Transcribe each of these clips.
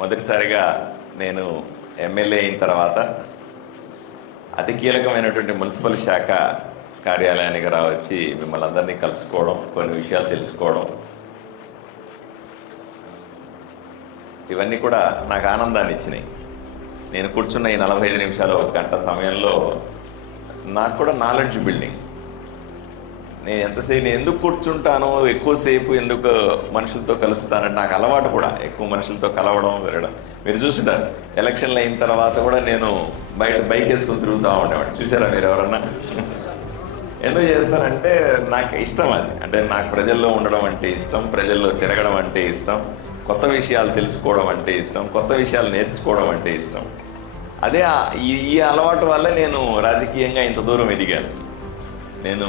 మొదటిసారిగా నేను ఎమ్మెల్యే అయిన తర్వాత అతి కీలకమైనటువంటి మున్సిపల్ శాఖ కార్యాలయానికి రావచ్చి మిమ్మల్ని అందరినీ కలుసుకోవడం కొన్ని విషయాలు తెలుసుకోవడం. ఇవన్నీ కూడా నాకు ఆనందాన్ని ఇచ్చినాయి. నేను కూర్చున్న ఈ నలభై ఐదు నిమిషాలు ఒక గంట సమయంలో నాకు కూడా నాలెడ్జ్ బిల్డింగ్ నేను ఎంతసేపు నేను ఎందుకు కూర్చుంటాను ఎక్కువసేపు ఎందుకు మనుషులతో కలుస్తానంటే నాకు అలవాటు కూడా ఎక్కువ మనుషులతో కలవడం తిరగడం మీరు చూసినారు ఎలక్షన్లు అయిన తర్వాత కూడా నేను బయట బైక్ వేసుకుని తిరుగుతూ ఉండేవాడు చూసారా మీరు ఎవరన్నా? ఎందుకు చేస్తానంటే నాకు ఇష్టం అది. అంటే నాకు ప్రజల్లో ఉండడం అంటే ఇష్టం ప్రజల్లో తిరగడం అంటే ఇష్టం కొత్త విషయాలు తెలుసుకోవడం అంటే ఇష్టం కొత్త విషయాలు నేర్చుకోవడం అంటే ఇష్టం. అదే ఈ ఈ అలవాటు వల్ల నేను రాజకీయంగా ఇంత దూరం ఎదిగాను. నేను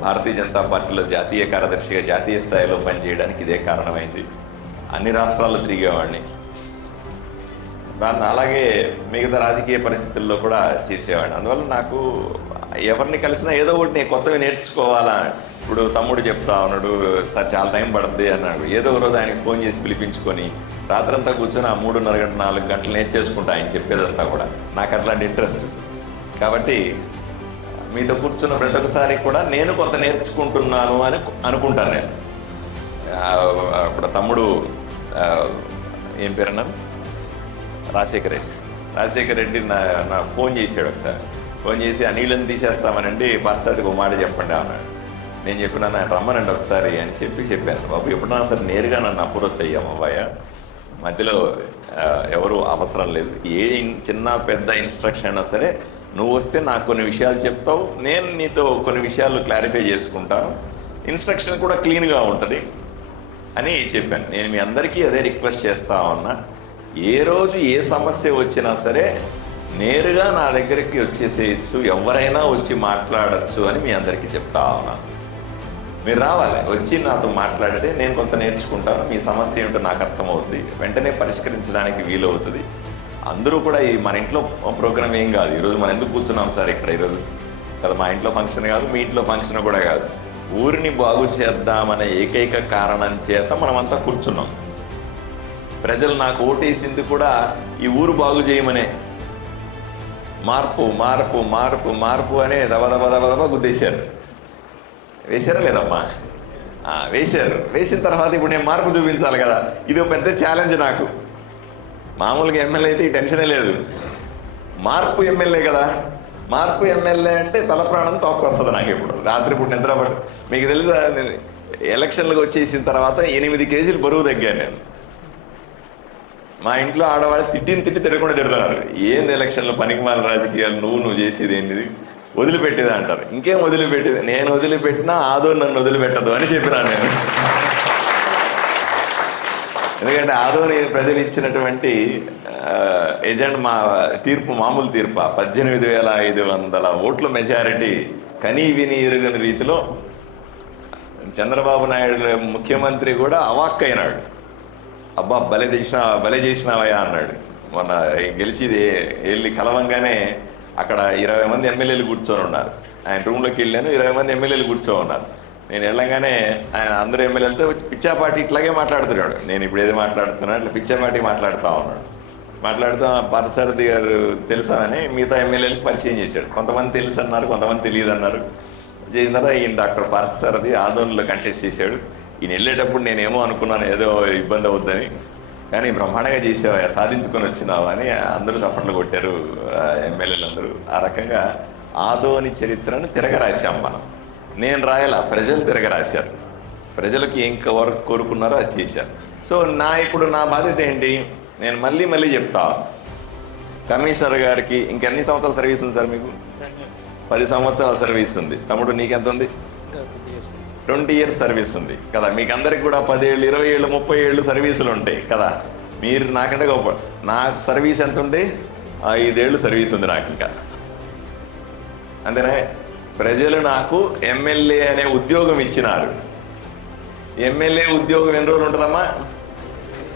భారతీయ జనతా పార్టీలో జాతీయ కార్యదర్శిగా జాతీయ స్థాయిలో పనిచేయడానికి ఇదే కారణమైంది. అన్ని రాష్ట్రాల్లో తిరిగేవాడిని. దాన్ని అలాగే మిగతా రాజకీయ పరిస్థితుల్లో కూడా చేసేవాడిని. అందువల్ల నాకు ఎవరిని కలిసినా ఏదో ఒకటి నేను కొత్తగా నేర్చుకోవాలా? ఇప్పుడు తమ్ముడు చెప్తా ఉన్నాడు సార్ చాలా టైం పడుతుంది అన్నాడు. ఏదో ఒక రోజు ఆయనకి ఫోన్ చేసి పిలిపించుకొని రాత్రంతా కూర్చొని ఆ మూడున్నర గంట నాలుగు గంటలు నేర్చేసుకుంటా ఆయన చెప్పేదంతా కూడా. నాకు అట్లాంటి ఇంట్రెస్ట్. కాబట్టి మీతో కూర్చున్న ప్రతి ఒక్కసారి కూడా నేను కొంత నేర్చుకుంటున్నాను అని అనుకుంటాను నేను. అప్పుడు ఇప్పుడు తమ్ముడు ఏం పేరు అన్నారు రాజశేఖర్ రెడ్డి. రాజశేఖర్ రెడ్డి నా నా ఫోన్ చేశాడు ఒకసారి. ఫోన్ చేసి ఆ నీళ్ళని తీసేస్తామనండి బాసాదికి ఒక మాట చెప్పండి అన్నాడు. నేను చెప్పినా ఆయన రమ్మనండి ఒకసారి అని చెప్పి చెప్పాను. బాబు ఎప్పుడన్నా సరే నేరుగా నన్ను అప్రోచ్ అయ్యాం అబ్బాయ? మధ్యలో ఎవరు అవసరం లేదు. ఏ చిన్న పెద్ద ఇన్స్ట్రక్షన్ అయినా సరే నువ్వు వస్తే నాకు కొన్ని విషయాలు చెప్తావు నేను నీతో కొన్ని విషయాలు క్లారిఫై చేసుకుంటాను. ఇన్స్ట్రక్షన్ కూడా క్లీన్గా ఉంటుంది అని చెప్పాను. నేను మీ అందరికీ అదే రిక్వెస్ట్ చేస్తా ఉన్నా. ఏ రోజు ఏ సమస్య వచ్చినా సరే నేరుగా నా దగ్గరికి వచ్చేసేయచ్చు ఎవరైనా వచ్చి మాట్లాడచ్చు అని మీ అందరికీ చెప్తా ఉన్నాను మీరు రావాలి వచ్చి నాతో మాట్లాడితే నేను కొంత నేర్చుకుంటాను మీ సమస్య ఏమిటో నాకు అర్థమవుతుంది వెంటనే పరిష్కరించడానికి వీలవుతుంది. అందరూ కూడా ఈ మన ఇంట్లో ప్రోగ్రామ్ ఏం కాదు. ఈరోజు మనం ఎందుకు కూర్చున్నాం సార్ ఇక్కడ ఈరోజు కదా మా ఇంట్లో ఫంక్షన్ కాదు మీ ఇంట్లో ఫంక్షన్ కూడా కాదు. ఊరిని బాగు చేద్దామనే ఏకైక కారణం చేత మనమంతా కూర్చున్నాం. ప్రజలు నాకు ఓటేసింది కూడా ఈ ఊరు బాగు చేయమనే. మార్పు మార్పు మార్పు మార్పు అనే దబ దబ దబ గుద్దేశారు. వేశారా లేదమ్మా? వేశారు. వేసిన తర్వాత ఇప్పుడు నేను మార్పు చూపించాలి కదా. ఇది ఒక పెద్ద ఛాలెంజ్ నాకు. మామూలుగా ఎమ్మెల్యే అయితే ఈ టెన్షనే లేదు. మార్పు ఎమ్మెల్యే కదా. మార్పు ఎమ్మెల్యే అంటే తల ప్రాణం తోక్కొస్తుంది నాకు ఇప్పుడు. రాత్రి నిద్ర మీకు తెలుసా నేను ఎలక్షన్లకు వచ్చేసిన తర్వాత ఎనిమిది కేజీలు బరువు తగ్గాను నేను. మా ఇంట్లో ఆడవాళ్ళు తిట్టిన తిట్టి తిరగకుండా తిరుగుతున్నారు ఏంది ఎలక్షన్లో పనికిమాల రాజకీయాలు? నువ్వు నువ్వు చేసేది ఏంటిది? వదిలిపెట్టేది అంటారు. ఇంకేం వదిలిపెట్టేది? నేను వదిలిపెట్టినా ఆదో నన్ను వదిలిపెట్టదు అని చెప్పినాను నేను. ఎందుకంటే ఆదోని ప్రజలు ఇచ్చినటువంటి ఏజెంట్ మా తీర్పు మామూలు తీర్పు. పద్దెనిమిది వేల ఐదు వందల ఓట్ల మెజారిటీ కనీ విని ఎరుగని రీతిలో చంద్రబాబు నాయుడు ముఖ్యమంత్రి కూడా అవాక్కైనాడు అబ్బా బలే చేసిన భలే చేసినావయ్యా అన్నాడు. మొన్న గెలిచిది వెళ్ళి కలవంగానే అక్కడ ఇరవై మంది ఎమ్మెల్యేలు కూర్చొని ఉన్నారు. ఆయన రూమ్లోకి వెళ్ళాను ఇరవై మంది ఎమ్మెల్యేలు కూర్చొని ఉన్నారు. నేను వెళ్ళంగానే ఆయన అందరూ ఎమ్మెల్యేలతో పిచ్చాపాటి ఇట్లాగే మాట్లాడుతున్నాడు. నేను ఇప్పుడు ఏది మాట్లాడుతున్నా ఇట్లా పిచ్చాపాటి మాట్లాడుతూ ఉన్నాడు. మాట్లాడుతూ పార్సారథి గారు తెలుసా? అని మిగతా ఎమ్మెల్యేలకు పరిచయం చేశాడు. కొంతమంది తెలుసు అన్నారు కొంతమంది తెలియదు అన్నారు చేసిన తర్వాత ఈయన డాక్టర్ పార్థసారథి ఆందోళనలో కంటెస్ట్ చేశాడు. ఈయన వెళ్ళేటప్పుడు నేనేమో అనుకున్నాను ఏదో ఇబ్బంది అవుద్దని. కానీ బ్రహ్మాండంగా చేసావా సాధించుకొని వచ్చినావా? అని అందరూ చప్పట్లు కొట్టారు ఎమ్మెల్యేలు అందరూ ఆ రకంగా ఆదోని చరిత్రను తిరగరాశాం మనం. నేను రాయలా? ప్రజలు తిరగరాశారు. ప్రజలకు ఏం కవర్ కోరుకున్నారో అది చేశారు. సో నా ఇప్పుడు నా బాధ్యత ఏంటి? నేను మళ్ళీ మళ్ళీ చెప్తా. కమిషనర్ గారికి ఇంకెన్ని సంవత్సరాల సర్వీస్ ఉంది సార్ మీకు? పది సంవత్సరాల సర్వీస్ ఉంది. తమ్ముడు నీకెంత ఉంది? ట్వంటీ ఇయర్స్ సర్వీస్ ఉంది. కదా మీకు అందరికి కూడా పదేళ్ళు ఇరవై ఏళ్ళు ముప్పై ఏళ్ళు సర్వీసులు ఉంటాయి. కదా మీరు నాకంటే గొప్ప. నాకు సర్వీస్ ఎంత ఉండే? ఐదేళ్ళు సర్వీస్ ఉంది నాకు ఇంకా అంతేనా? ప్రజలు నాకు ఎమ్మెల్యే అనే ఉద్యోగం ఇచ్చినారు. ఎమ్మెల్యే ఉద్యోగం ఎన్ని రోజులు ఉంటుందమ్మా?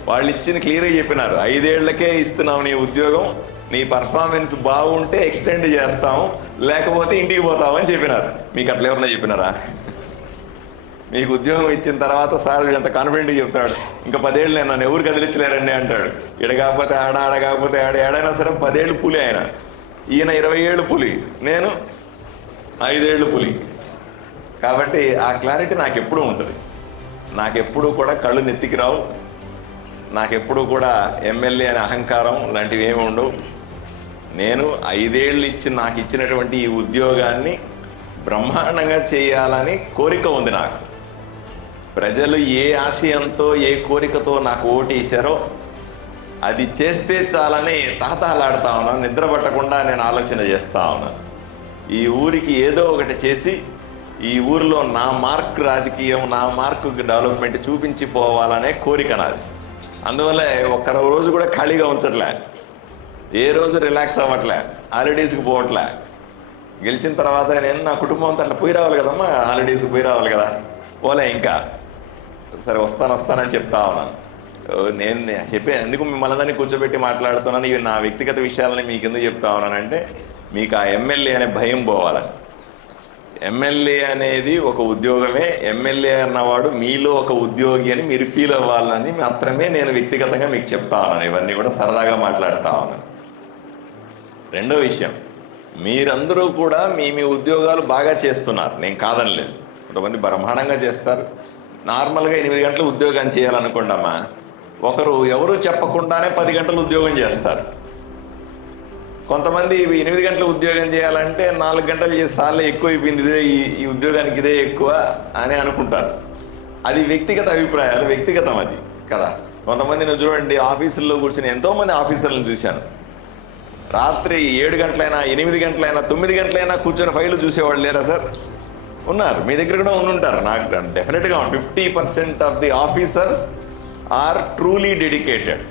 వాళ్ళు ఇచ్చిన క్లియర్గా చెప్పినారు. ఐదేళ్ళకే ఇస్తున్నాం నీ ఉద్యోగం నీ పర్ఫార్మెన్స్ బాగుంటే ఎక్స్టెండ్ చేస్తాము లేకపోతే ఇంటికి పోతామని చెప్పినారు. మీకు అట్లా ఎవరన్నా చెప్పినారా? మీకు ఉద్యోగం ఇచ్చిన తర్వాత సార్ ఎంత కాన్ఫిడెంట్గా చెప్తాడు ఇంకా పదేళ్ళు నేను నన్ను ఎవరు కదిలించలేరండి అంటాడు. ఇడ కాకపోతే ఆడ ఆడ కాకపోతే ఆడ. ఏడైనా సరే పదేళ్ళు పులి ఆయన. ఈయన ఇరవై ఏళ్ళు పులి. నేను ఐదేళ్ళు పులి. కాబట్టి ఆ క్లారిటీ నాకు ఎప్పుడూ ఉంటుంది. నాకెప్పుడు కూడా కళ్ళు నెత్తికి రావు. నాకెప్పుడు కూడా ఎమ్మెల్యే అనే అహంకారం లాంటివి ఏమి ఉండవు. నేను ఐదేళ్ళు ఇచ్చి నాకు ఇచ్చినటువంటి ఈ ఉద్యోగాన్ని బ్రహ్మాండంగా చేయాలని కోరిక ఉంది నాకు. ప్రజలు ఏ ఆశయంతో ఏ కోరికతో నాకు ఓటేశారో అది చేస్తే చాలని తహతహలాడుతా ఉన్నాను. నిద్ర పట్టకుండా నేను ఆలోచన చేస్తా ఉన్నాను. ఈ ఊరికి ఏదో ఒకటి చేసి ఈ ఊరిలో నా మార్క్ రాజకీయం నా మార్క్ డెవలప్మెంట్ చూపించి పోవాలనే కోరిక నాది. అందువల్ల ఒక్క రోజు కూడా ఖాళీగా ఉంచట్లే. ఏ రోజు రిలాక్స్ అవ్వట్లే. హాలిడేస్కి పోవట్లే. గెలిచిన తర్వాత నేను నా కుటుంబం అట్లా పోయి రావాలి కదమ్మా. హాలిడేస్కి పోయి రావాలి కదా. పోలే ఇంకా. సరే వస్తాను వస్తానని చెప్తా ఉన్నాను ఓ, నేను చెప్పే ఎందుకు మిమ్మల్ని అందరినీ కూర్చోబెట్టి మాట్లాడుతున్నాను? ఇవి నా వ్యక్తిగత విషయాలని మీకు ఎందుకు చెప్తా ఉన్నానంటే మీకు ఆ ఎమ్మెల్యే అనే భయం పోవాలని. ఎమ్మెల్యే అనేది ఒక ఉద్యోగమే. ఎమ్మెల్యే అన్నవాడు మీలో ఒక ఉద్యోగి అని మీరు ఫీల్ అవ్వాలని మాత్రమే నేను వ్యక్తిగతంగా మీకు చెప్తా ఉన్నాను. ఇవన్నీ కూడా సరదాగా మాట్లాడుతా ఉన్నాను. రెండో విషయం మీరందరూ కూడా మీ మీ ఉద్యోగాలు బాగా చేస్తున్నారు. నేను కాదనలేదు. కొంతమంది బ్రహ్మాండంగా చేస్తారు. నార్మల్గా ఎనిమిది గంటలు ఉద్యోగం చేయాలనుకోండమ్మా ఒకరు ఎవరు చెప్పకుండానే పది గంటలు ఉద్యోగం చేస్తారు. కొంతమంది ఎనిమిది గంటలు ఉద్యోగం చేయాలంటే నాలుగు గంటలు చేసి సార్లు ఎక్కువ అయిపోయింది ఇదే ఈ ఉద్యోగానికి ఇదే ఎక్కువ అని అనుకుంటారు. అది వ్యక్తిగత అభిప్రాయాలు వ్యక్తిగతం అది కదా. కొంతమంది నువ్వు చూడండి ఆఫీసుల్లో కూర్చుని ఎంతోమంది ఆఫీసర్లను చూశాను. రాత్రి ఏడు గంటలైనా ఎనిమిది గంటలైనా తొమ్మిది గంటలైనా కూర్చొని ఫైలు చూసేవాళ్ళు లేరా సార్? ఉన్నారు. మీ దగ్గర కూడా ఉండుంటారు నాకు డెఫినెట్గా fifty percent of the officers are truly dedicated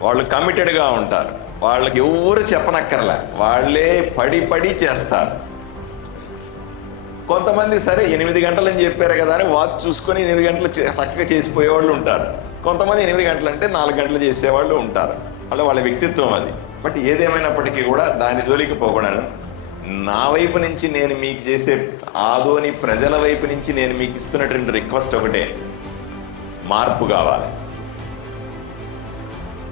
వాళ్ళు కమిటెడ్గా ఉంటారు. వాళ్ళకి ఎవరు చెప్పనక్కర్లే. వాళ్ళే పడి పడి చేస్తారు. కొంతమంది సరే ఎనిమిది గంటలని చెప్పారు కదా అని వాచ్ చూసుకొని ఎనిమిది గంటలు చే- చక్కగా చేసిపోయేవాళ్ళు ఉంటారు. కొంతమంది ఎనిమిది గంటలు అంటే నాలుగు గంటలు చేసేవాళ్ళు ఉంటారు. అలా వాళ్ళ వ్యక్తిత్వం అది. బట్ ఏదేమైనప్పటికీ కూడా దాని జోలికి పోకూడదు. నా వైపు నుంచి నేను మీకు చేసే ఆదోని ప్రజల వైపు నుంచి నేను మీకు ఇస్తున్నటువంటి రిక్వెస్ట్ ఒకటే. మార్పు కావాలి.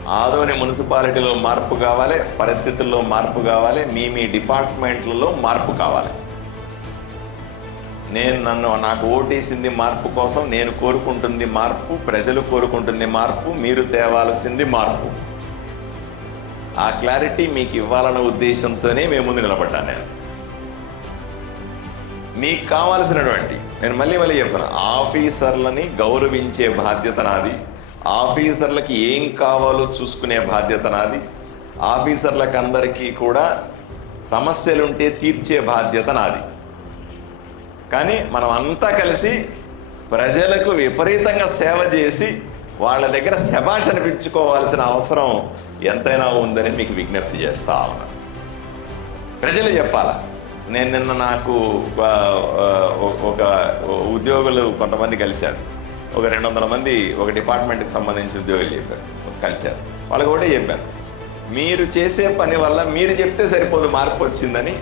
ఆదోని మున్సిపాలిటీలో మార్పు కావాలి పరిస్థితుల్లో మార్పు కావాలి మీ మీ డిపార్ట్మెంట్లలో మార్పు కావాలి. నేను నన్ను నాకు ఓటేసింది మార్పు కోసం నేను కోరుకుంటుంది మార్పు ప్రజలు కోరుకుంటుంది మార్పు మీరు తేవాల్సింది మార్పు. ఆ క్లారిటీ మీకు ఇవ్వాలన్న ఉద్దేశంతోనే మేము ముందు నిలబడ్డాను నేను. మీకు కావాల్సినటువంటి నేను మళ్ళీ మళ్ళీ చెప్పాను ఆఫీసర్లని గౌరవించే బాధ్యత నాది. ఆఫీసర్లకి ఏం కావాలో చూసుకునే బాధ్యత నాది. ఆఫీసర్లకు అందరికీ కూడా సమస్యలుంటే తీర్చే బాధ్యత నాది. కానీ మనం అంతా కలిసి ప్రజలకు విపరీతంగా సేవ చేసి వాళ్ళ దగ్గర శభాష్ అనిపించుకోవాల్సిన అవసరం ఎంతైనా ఉందని మీకు విజ్ఞప్తి చేస్తా ఉన్నా. ప్రజలు చెప్పాలా? నేను నిన్న నాకు ఒక ఉద్యోగులు కొంతమంది కలిశారు. ఒక రెండు వందల మంది ఒక డిపార్ట్మెంట్కి సంబంధించిన ఉద్యోగులు చెప్పారు. కలిశారు. వాళ్ళకి ఒకటే చెప్పారు. మీరు చేసే పని వల్ల మీరు చెప్తే సరిపోదు మార్పు వచ్చిందని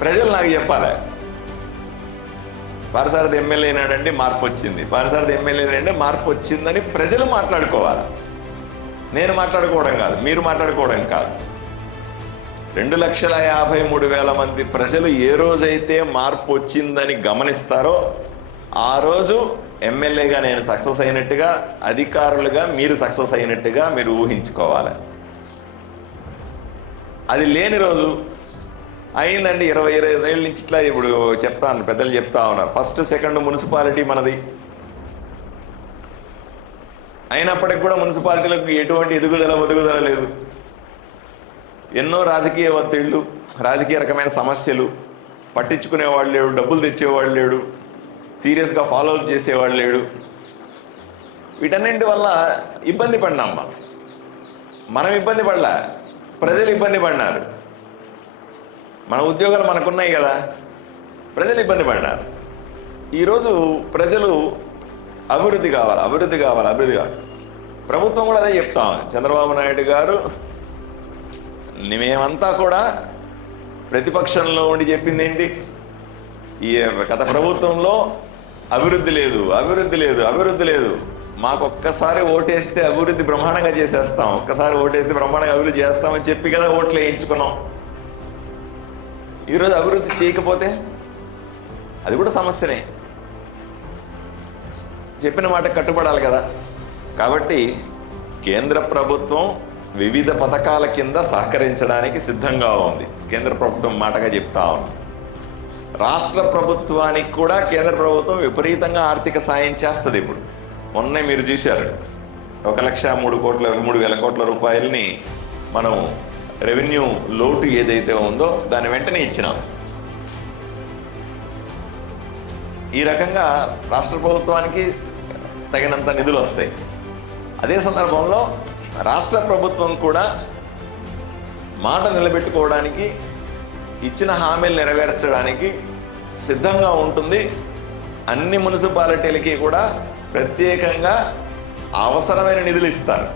ప్రజలు నాకు చెప్పాలి. పారసారథి ఎమ్మెల్యే అయినాడంటే మార్పు వచ్చింది. పారసారథి ఎమ్మెల్యే అయినాడంటే మార్పు వచ్చిందని ప్రజలు మాట్లాడుకోవాలి. నేను మాట్లాడుకోవడం కాదు. మీరు మాట్లాడుకోవడం కాదు. రెండు లక్షల యాభై మూడు వేల మంది ప్రజలు ఏ రోజైతే మార్పు వచ్చిందని గమనిస్తారో ఆ రోజు ఎమ్మెల్యేగా నేను సక్సెస్ అయినట్టుగా అధికారులుగా మీరు సక్సెస్ అయినట్టుగా మీరు ఊహించుకోవాలి. అది లేని రోజు అయిందండి ఇరవై ఇరవై ఏళ్ళ నుంచి ఇట్లా ఇప్పుడు చెప్తాను పెద్దలు చెప్తా ఉన్నారు. ఫస్ట్ సెకండ్ మున్సిపాలిటీ మనది. అయినప్పటికి కూడా మున్సిపాలిటీలకు ఎటువంటి ఎదుగుదల ఒదుగుదల లేదు. ఎన్నో రాజకీయ ఒత్తిళ్ళు రాజకీయ రకమైన సమస్యలు పట్టించుకునేవాడు లేడు డబ్బులు తెచ్చేవాడు లేడు. సీరియస్గా ఫాలో అప్ చేసేవాడు లేడు. వీటన్నింటి వల్ల ఇబ్బంది పడినాం మనం. మనం ఇబ్బంది పడలా ప్రజలు ఇబ్బంది పడినారు. మన ఉద్యోగాలు మనకున్నాయి కదా ప్రజలు ఇబ్బంది పడినారు. ఈరోజు ప్రజలు అభివృద్ధి కావాలి అభివృద్ధి కావాలి అభివృద్ధి కావాలి. ప్రభుత్వం కూడా అదే చెప్తాం చంద్రబాబు నాయుడు గారు మేమంతా కూడా ప్రతిపక్షంలో ఉండి చెప్పింది ఏంటి? ఈ గత ప్రభుత్వంలో అభివృద్ధి లేదు అభివృద్ధి లేదు అభివృద్ధి లేదు. మాకు ఒక్కసారి ఓటేస్తే అభివృద్ధి బ్రహ్మాండంగా చేసేస్తాం. ఒక్కసారి ఓటేస్తే బ్రహ్మాండంగా అభివృద్ధి చేస్తామని చెప్పి కదా ఓట్లు వేయించుకున్నాం. ఈరోజు అభివృద్ధి చేయకపోతే అది కూడా సమస్యనే. చెప్పిన మాట కట్టుబడాలి కదా. కాబట్టి కేంద్ర ప్రభుత్వం వివిధ పథకాల కింద సహకరించడానికి సిద్ధంగా ఉంది. కేంద్ర ప్రభుత్వం మాటగా చెప్తా ఉంది. రాష్ట్ర ప్రభుత్వానికి కూడా కేంద్ర ప్రభుత్వం విపరీతంగా ఆర్థిక సాయం చేస్తుంది ఇప్పుడు. మొన్నే మీరు చూశారు. ఒక లక్ష మూడు కోట్ల మూడు వేల కోట్ల రూపాయలని మనం రెవెన్యూ లోటు ఏదైతే ఉందో దాన్ని వెంటనే ఇచ్చినాం. ఈ రకంగా రాష్ట్ర ప్రభుత్వానికి తగినంత నిధులు వస్తాయి. అదే సందర్భంలో రాష్ట్ర ప్రభుత్వం కూడా మాట నిలబెట్టుకోవడానికి ఇచ్చిన హామీలు నెరవేర్చడానికి సిద్ధంగా ఉంటుంది. అన్ని మున్సిపాలిటీలకి కూడా ప్రత్యేకంగా అవసరమైన నిధులు ఇస్తారు.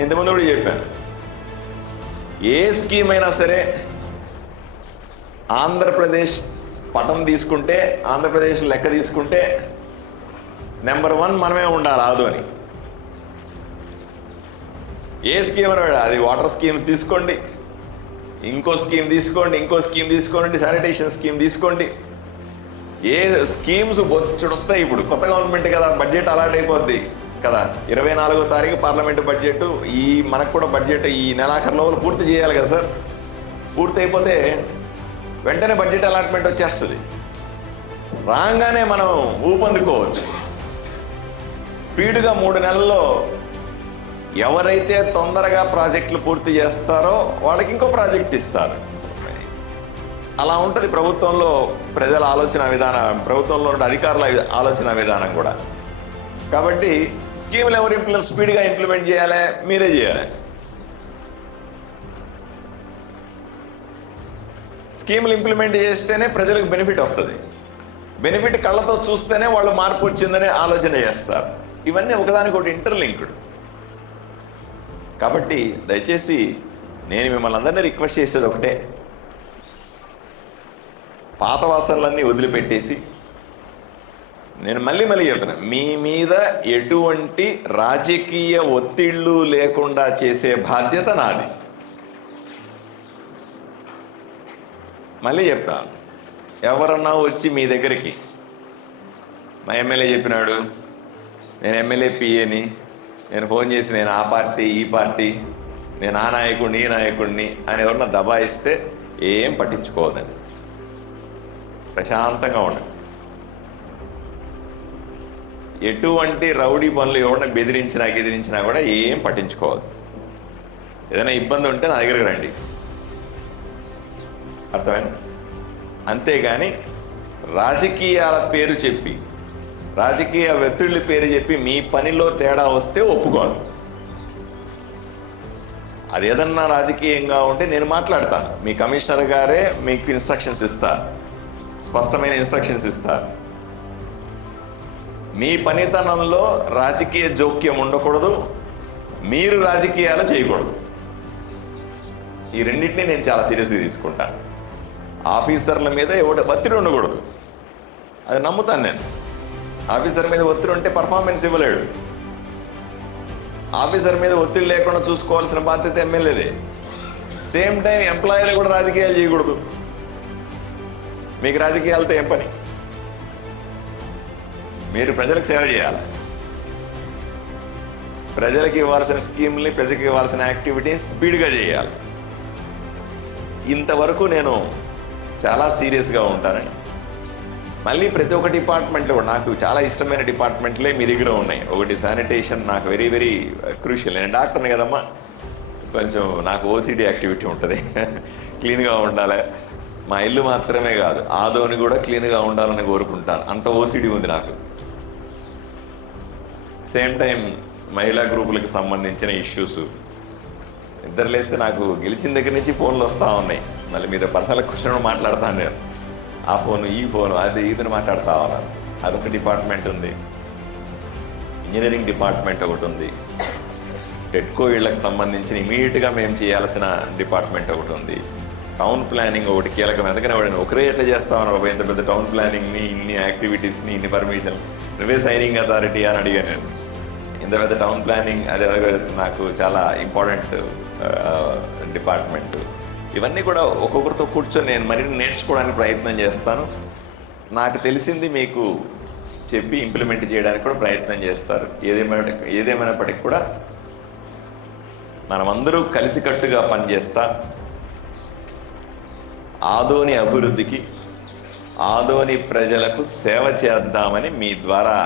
ఇంతకుముందు కూడా చెప్పాను. ఏ స్కీమ్ అయినా సరే ఆంధ్రప్రదేశ్ పటం తీసుకుంటే ఆంధ్రప్రదేశ్ లెక్క తీసుకుంటే నెంబర్ వన్ మనమే ఉండాలి ఆదు అని. ఏ స్కీమ్ అని అది వాటర్ స్కీమ్స్ తీసుకోండి. ఇంకో స్కీమ్ తీసుకోండి ఇంకో స్కీమ్ తీసుకోండి శానిటేషన్ స్కీమ్ తీసుకోండి. ఏ స్కీమ్స్ బొచ్చుడు వస్తాయి ఇప్పుడు. కొత్త గవర్నమెంట్ కదా బడ్జెట్ అలాట్ అయిపోద్ది కదా. ఇరవై నాలుగో తారీఖు పార్లమెంటు బడ్జెట్ ఈ మనకు కూడా బడ్జెట్ ఈ నెలాఖరు లోపల పూర్తి చేయాలి కదా సార్. పూర్తి అయిపోతే వెంటనే బడ్జెట్ అలాట్మెంట్ వచ్చేస్తుంది. రాగానే మనం ఊపందుకోవచ్చు. స్పీడ్గా మూడు నెలల్లో ఎవరైతే తొందరగా ప్రాజెక్టులు పూర్తి చేస్తారో వాళ్ళకి ఇంకో ప్రాజెక్ట్ ఇస్తారు. అలా ఉంటుంది ప్రభుత్వంలో ప్రజల ఆలోచన విధానం ప్రభుత్వంలో ఉన్న అధికారుల ఆలోచన విధానం కూడా. కాబట్టి స్కీములు ఎవరు ఇంప్లిమెంట్ స్పీడ్గా ఇంప్లిమెంట్ చేయాలి? మీరే చేయాలి. స్కీములు ఇంప్లిమెంట్ చేస్తేనే ప్రజలకు బెనిఫిట్ వస్తుంది. బెనిఫిట్ కళ్ళతో చూస్తేనే వాళ్ళు మార్పు వచ్చిందనే ఆలోచన చేస్తారు. ఇవన్నీ ఒకదానికొకటి ఇంటర్లింక్డ్. కాబట్టి దయచేసి నేను మిమ్మల్ని అందరినీ రిక్వెస్ట్ చేసేది ఒకటే. పాత వాసనలన్నీ వదిలిపెట్టేసి నేను మళ్ళీ మళ్ళీ చెప్తున్నా మీ మీద ఎటువంటి రాజకీయ ఒత్తిళ్ళు లేకుండా చేసే బాధ్యత నాది. మళ్ళీ చెప్తాను ఎవరన్నా వచ్చి మీ దగ్గరికి మా ఎమ్మెల్యే చెప్పినాడు నేను ఎమ్మెల్యే పిఏని నేను ఫోన్ చేసి నేను ఆ పార్టీ ఈ పార్టీ నేను ఆ నాయకుడిని ఈ నాయకుడిని అని ఎవరన్నా దబాయిస్తే ఏం పట్టించుకోవద్దండి. ప్రశాంతంగా ఉండండి. ఎటువంటి రౌడీ పనులు ఎవరైనా బెదిరించినా గెదిరించినా కూడా ఏం పట్టించుకోవద్దు. ఏదైనా ఇబ్బంది ఉంటే నా దగ్గరికి రండి. అర్థమైంది? అంతేగాని రాజకీయాల పేరు చెప్పి రాజకీయ వ్యక్తుల పేరు చెప్పి మీ పనిలో తేడా వస్తే ఒప్పుకోను. అది ఏదన్నా రాజకీయంగా ఉంటే నేను మాట్లాడతాను మీ కమిషనర్ గారే మీకు ఇన్స్ట్రక్షన్స్ ఇస్తారు స్పష్టమైన ఇన్స్ట్రక్షన్స్ ఇస్తారు మీ పనితనంలో రాజకీయ జోక్యం ఉండకూడదు. మీరు రాజకీయాలు చేయకూడదు. ఈ రెండింటిని నేను చాలా సీరియస్గా తీసుకుంటాను ఆఫీసర్ల మీద ఎవడ ఒత్తిడి ఉండకూడదు. అది నమ్ముతాను నేను. ఆఫీసర్ మీద ఒత్తిడి ఉంటే పర్ఫార్మెన్స్ ఇవ్వలేడు. ఆఫీసర్ మీద ఒత్తిడి లేకుండా చూసుకోవాల్సిన బాధ్యత ఎమ్మెల్యేదే. సేమ్ టైం ఎంప్లాయీలు కూడా రాజకీయాలు చేయకూడదు. మీకు రాజకీయాలతో ఏం పని? మీరు ప్రజలకు సేవ చేయాలి? ప్రజలకు ఇవ్వాల్సిన స్కీమ్ని ప్రజలకు ఇవ్వాల్సిన యాక్టివిటీస్ స్పీడ్గా చేయాలి. ఇంతవరకు నేను చాలా సీరియస్గా ఉంటానండి మళ్ళీ ప్రతి ఒక్క డిపార్ట్మెంట్లో నాకు చాలా ఇష్టమైన డిపార్ట్మెంట్లే మీ దగ్గర ఉన్నాయి. ఒకటి శానిటేషన్ నాకు వెరీ వెరీ క్రూషియల్ నేను డాక్టర్ని కదమ్మా. కొంచెం నాకు ఓసిడి యాక్టివిటీ ఉంటుంది. క్లీన్గా ఉండాలి. మా ఇల్లు మాత్రమే కాదు ఆదోని కూడా క్లీన్గా ఉండాలని కోరుకుంటాను. అంత ఓసిడి ఉంది నాకు. సేమ్ టైం మహిళా గ్రూపులకు సంబంధించిన ఇష్యూస్ ఇద్దరు లేస్తే నాకు గెలిచిన దగ్గర నుంచి ఫోన్లు వస్తూ ఉన్నాయి. మళ్ళీ మీద పర్సనల్ క్వశ్చన్ మాట్లాడతాను నేను. ఆ ఫోన్ ఈ ఫోన్ అది ఇదని మాట్లాడుతూ ఉన్నారు. అదొక డిపార్ట్మెంట్ ఉంది. ఇంజనీరింగ్ డిపార్ట్మెంట్ ఒకటి ఉంది. టెట్కో వీళ్ళకి సంబంధించిన ఇమీడియట్గా మేము చేయాల్సిన డిపార్ట్మెంట్ ఒకటి ఉంది. టౌన్ ప్లానింగ్ ఒకటి కీలకం ఎందుకని వాడిని ఒకరే ఎట్లా చేస్తామని బాబు? ఇంత పెద్ద టౌన్ ప్లానింగ్ని ఇన్ని యాక్టివిటీస్ని ఇన్ని పర్మిషన్ నువ్వే సైనింగ్ అథారిటీ అని అడిగాను నేను. ఇంత పెద్ద టౌన్ ప్లానింగ్ అది నాకు చాలా ఇంపార్టెంట్ డిపార్ట్మెంట్. ఇవన్నీ కూడా ఒక్కొక్కరితో కూర్చొని నేను మరిన్ని నేర్చుకోవడానికి ప్రయత్నం చేస్తాను. నాకు తెలిసింది మీకు చెప్పి ఇంప్లిమెంట్ చేయడానికి కూడా ప్రయత్నం చేస్తారు. ఏదేమైనా ఏదేమైనప్పటికీ కూడా మనమందరూ కలిసికట్టుగా పనిచేస్తా ఆదోని అభివృద్ధికి ఆదోని ప్రజలకు సేవ చేద్దామని మీ ద్వారా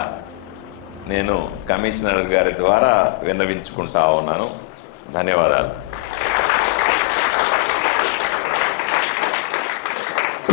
నేను కమిషనర్ గారి ద్వారా విన్నవించుకుంటా ఉన్నాను. ధన్యవాదాలు.